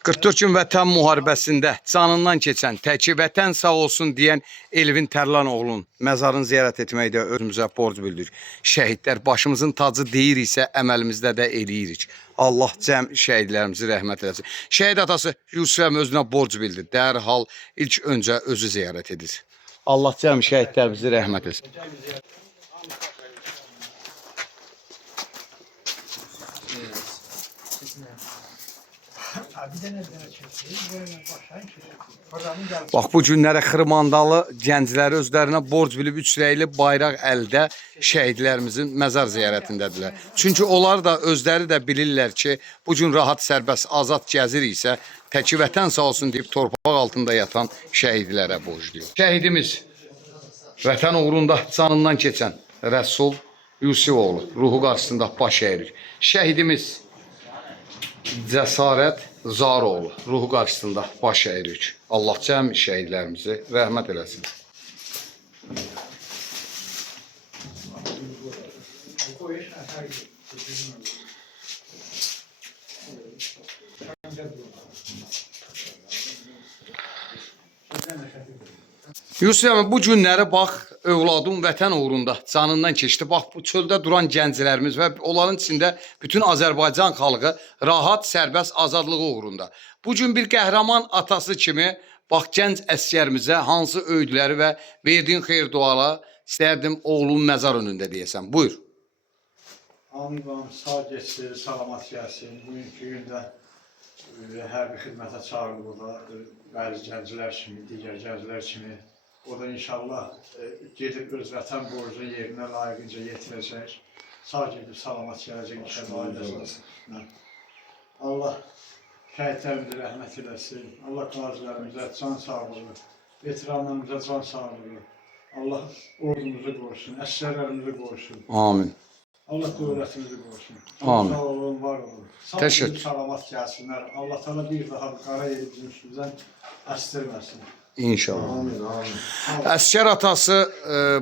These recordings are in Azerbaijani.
44 gün vətən müharibəsində canından keçən, təki vətən sağ olsun deyən Elvin Tərlanoğlu'nun məzarını ziyarət etməkdə özümüzə borc bildirik. Şəhidlər başımızın tacı deyir isə əməlimizdə də eləyirik. Allah cəm şəhidlərimizi rəhmət eləsin. Şəhid atası Yusuf əmi özünə borc bildi. Dərhal ilk öncə özü ziyarət edir. Allah cəm şəhidlərimizi rəhmət eləsin. Bax bu günlərə Xırmandalı gəncləri özlərinə borc bilib üç rəyli bayraq əldə şəhidlərimizin məzar ziyarətindədirlər. Çünki onlar da özləri də bilirlər ki, bu gün rahat, sərbəst, azad gəzir isə təki vətən sağ olsun deyib torpaq altında yatan şəhidlərə borcluyur. Şəhidimiz vətən uğrunda canından keçən Rəsul Yusifoğlu ruhu qarşısında baş əyirik. Şəhidimiz Cəsarət Zaroğlu ruhu qarşısında baş əyirik. Allah cəm şəhidlərimizi rəhmət eləsin. Yusuf əmi, bu günləri bax, övladım vətən uğrunda canından keçdi. Bax, bu çöldə duran gənclərimiz və onların içində bütün Azərbaycan xalqı rahat, sərbəst, azadlığı uğrunda. Bu gün bir qəhrəman atası kimi, bax, gənc əsgərimizə hansı öydüləri və verdiyin xeyir duala istərdim oğlum məzar önündə deyəsən. Buyur. Amin, sağ geçsin, salamat gəlsin. Bugünkü gündə hərbi xidmətə çağırılıb da bəzi gənclər kimi, digər gənclər kimi. O da inşallah gedib öz vətən borcunu yerinə layiqincə yetirəcək. Sağ gedib salamat gələcək inşallah ailəsinə. Allah şəhidlərimizə rəhmət eləsin. Allah qazilərimizə can sağlığı, veteranlarımıza can sağlığı. Allah ordumuzu qorusun, əsgərlərimizi qorusun. Amin. Allah dövlətimizi qorusun. Amin. Sağ olun, var olun. Sağ olun, salamat gəlsinlər. Allah təala bir daha qara yeri bizim üstümüzdən əstirməsin. İnşallah. Amin, amin. Əskər atası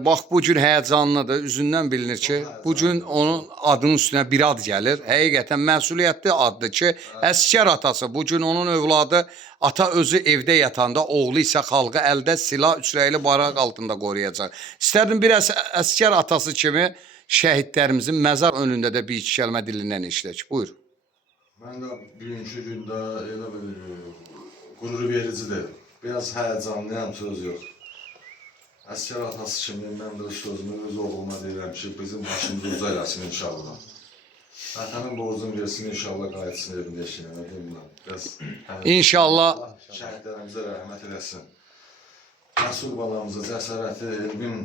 bax bu gün həyəcanlıdır. Üzündən bilinir ki, bu gün onun adının üstünə bir ad gəlir. Həqiqətən məsuliyyətli addır ki, əskər atası. Bu gün onun övladı ata özü evdə yatanda, oğlu isə xalqı əldə silah üçrəyli bayraq altında qoruyacaq. İstərdim bir əskər atası kimi şəhidlərimizin məzar önündə də bir iki kəlmə dilindən eşidək. Buyur. Mən də bugünkü gündə elə bir qürur vericidir. Biraz həyəcanlıyam, söz yox. Əskər atası kimi mən də sözümü öz oğluma deyirəm ki, bizim başımızı uca eləsin inşallah. Vətənin borcunu versin inşallah, qayıtsın evində eşiyinə. İnşallah. Şəhidlərimizə rəhmət eləsin. Rəsul balamıza cəsarəti, elmin,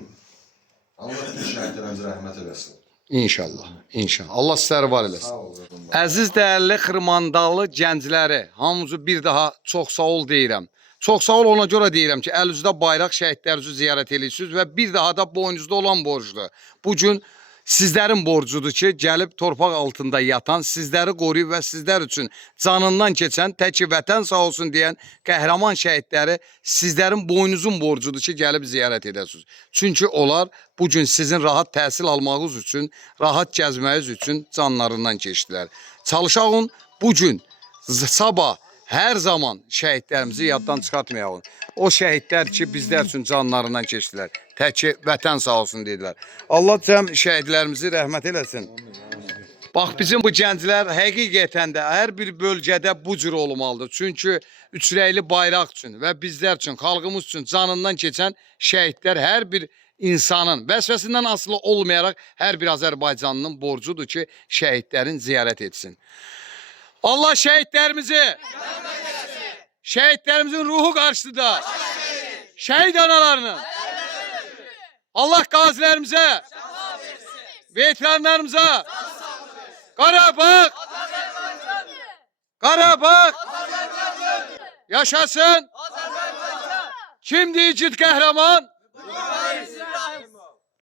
Allah bütün şəhidlərimizə rəhmət eləsin. İnşallah, inşallah. Allah sizləri var eləsin. Sağ olun. Əziz dəyərli Xırmandalı gəncləri, hamınızı bir daha çox sağ ol deyirəm. Çox sağ ol ona görə deyirəm ki, əl üzdə bayraq şəhidlərinizi ziyarət edirsiniz və bir daha da boynuzda olan borcdur. Bu gün sizlərin borcudur ki, gəlib torpaq altında yatan, sizləri qoruyub və sizlər üçün canından keçən, təki vətən sağ olsun deyən qəhrəman şəhidləri sizlərin boynuzun borcudur ki, gəlib ziyarət edəsiniz. Çünki onlar bu gün sizin rahat təhsil almağınız üçün, rahat gəzməyiniz üçün canlarından keçdilər. Çalışağın bu gün, sabah, hər zaman şəhidlərimizi yaddan çıxartmayalım. O şəhidlər ki, bizlər üçün canlarından keçdilər. Təki vətən sağ olsun dedilər. Allah cəm şəhidlərimizi rəhmət eləsin. Bax, bizim bu gənclər həqiqətən də hər bir bölgədə bu cür olmalıdır. Çünki üçrəyli bayraq üçün və bizlər üçün, xalqımız üçün canından keçən şəhidlər hər bir insanın vəsvəsindən asılı olmayaraq hər bir Azərbaycanlının borcudur ki, şəhidlərin ziyarət etsin. Allah şəhidlərimizi, şəhidlərimizin ruhu qarşısında, şəhid analarını, Allah qazilərimizə, veteranlarımıza, Qarabağ, Qarabağ, yaşasın, kimdir igid qəhrəman?